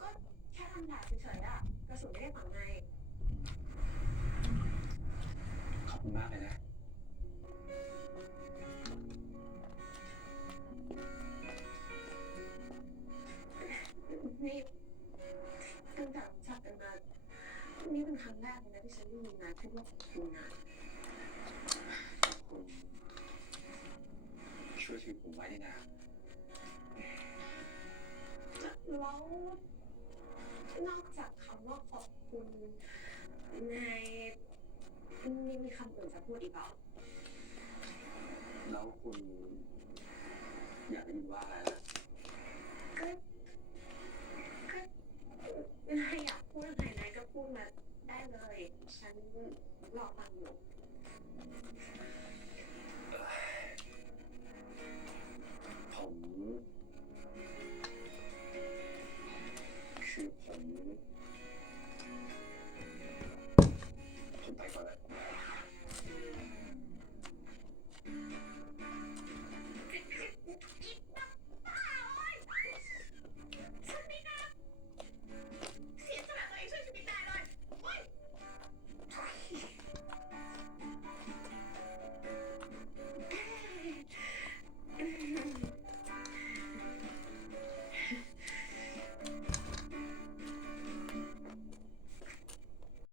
ก็แค่ทำแผลเฉยๆอะกระสุนไม่ได้ฝังในขอบคุณมากเลยนะนี่ตั้งแต่รู้จักกันมานี่เป็นครั้งแรกเลยนะที่ฉันได้ยินนายพูดว่าขอบคุณนะ คุณช่วยชีวิตผมไว้นี่นะ แล้วนอกจากคำว่าขอบคุณนายมีคำอื่นจะพูดอีกเปล่า แล้วคุณอยากได้ยินว่าอะไรล่ะ ก็นายอยากพูดอะไรนายก็พูดมาได้เลย ฉันรอฟังอยู่ ผมคือผมไปก่อนแล้ว